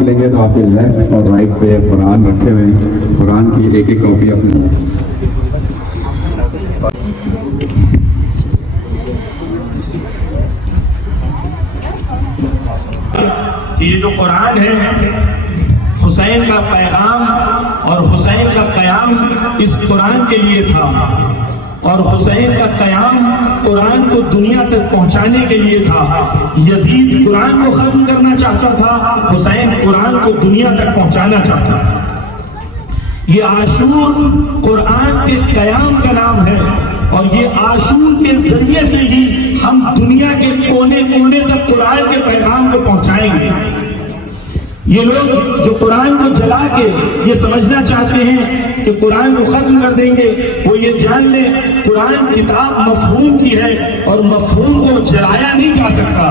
ملیں گے تو آپ کے لیفٹ اور رائٹ پہ قرآن رکھے ہوئے ہیں، قرآن کی ایک ایک کاپی اپنے کہ یہ جو قرآن ہے حسین کا پیغام اور حسین کا قیام اس قرآن کے لیے تھا، اور حسین کا قیام قرآن کو دنیا تک پہنچانے کے لیے تھا۔ یزید قرآن کو ختم کرنا چاہتا تھا، حسین قرآن کو دنیا تک پہنچانا چاہتا تھا۔ یہ عاشور قرآن کے قیام کا نام ہے، اور یہ عاشور کے ذریعے سے ہی ہم دنیا کے کونے کونے تک قرآن کے پیغام کو پہنچائیں گے۔ یہ لوگ جو قرآن کو جلا کے یہ سمجھنا چاہتے ہیں کہ قرآن کو ختم کر دیں گے، وہ یہ جان لیں قرآن کتاب مفہوم کی ہے اور مفہوم کو جلایا نہیں جا سکتا۔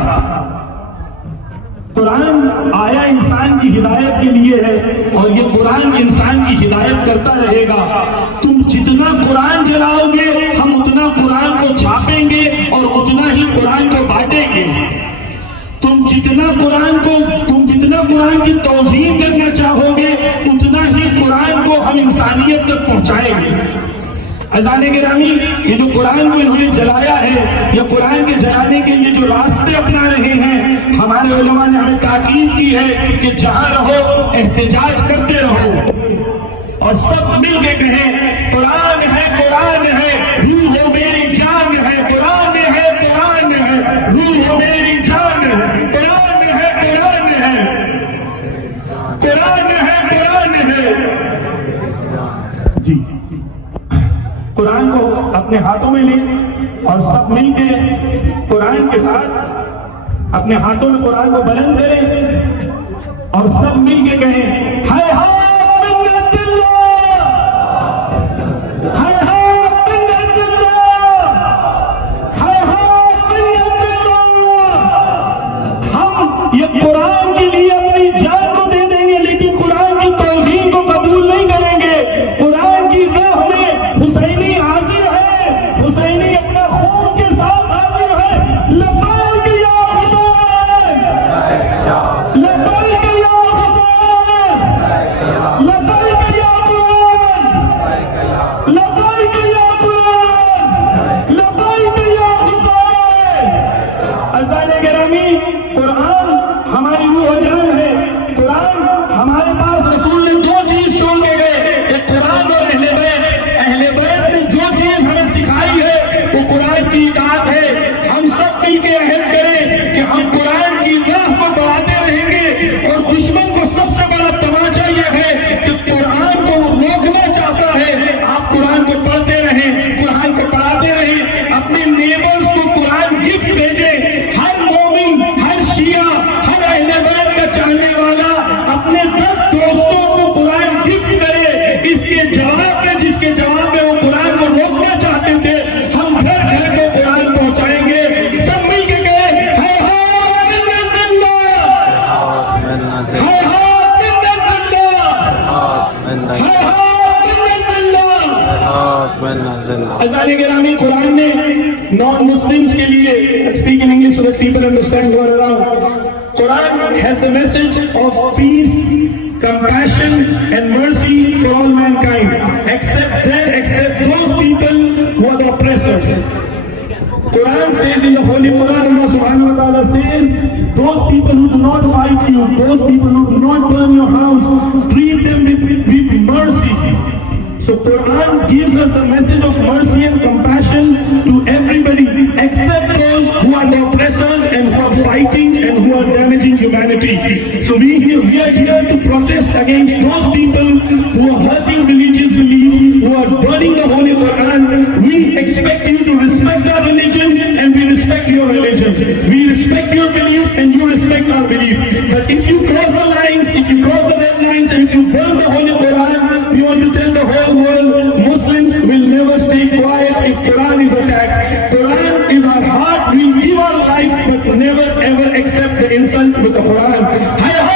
قرآن آیا انسان کی ہدایت کے لیے ہے، اور یہ قرآن انسان کی ہدایت کرتا رہے گا۔ تم جتنا قرآن جلاؤ گے ہم اتنا قرآن کو چھاپیں گے اور اتنا ہی قرآن کو بانٹیں گے۔ تم جتنا قرآن کی توہین کرنا چاہو گے اتنا ہی قرآن کو ہم انسانیت تک پہنچائیں گے۔ عزیزان گرامی، یہ جو قرآن کو انہوں نے جلایا ہے، یا قرآن کے جلانے کے یہ جو راستے اپنا رہے ہیں، ہمارے علماء نے ہمیں تاکید کی ہے کہ جہاں رہو احتجاج کرتے رہو، اور سب مل کے کہیں قرآن ہے، قرآن ہے، روح ہو میری جان ہے، قرآن ہے، قرآن ہے، روح ہو میری جان ہے، قرآن ہے، قرآن ہے، قرآن ہے، قرآن ہے۔ جی، قرآن کو اپنے ہاتھوں میں لیں اور سب مل کے قرآن کے ساتھ اپنے ہاتھوں میں قرآن کو بلند کریں اور سب مل کے کہیں ہائے ہائے قرآن نے نان مسلمز کے لیے speak in English so that people understand who are around. Quran has the message of peace, compassion and mercy for all mankind except those people who are the oppressors. Quran says in the Holy Quran, Allah subhanahu wa ta'ala says, those people who do not fight you, those people who do not burn your house, treat them with mercy. So Quran gives us the message of mercy and compassion to everybody except those who are the oppressors and who are fighting and who are damaging humanity. So we are here to protest against those people who are hurting religious belief, who are burning the Holy Quran. We expect you to respect our religion and we respect your religion. We respect your belief and you respect our belief. But if you cross the lines, if you cross the red lines and if you burn the Holy Quran, we want to tell the whole world, Muslims will never stay quiet if Quran is attacked. Quran is our heart, we give our life but never ever accept the insult with the Quran. Hay ho!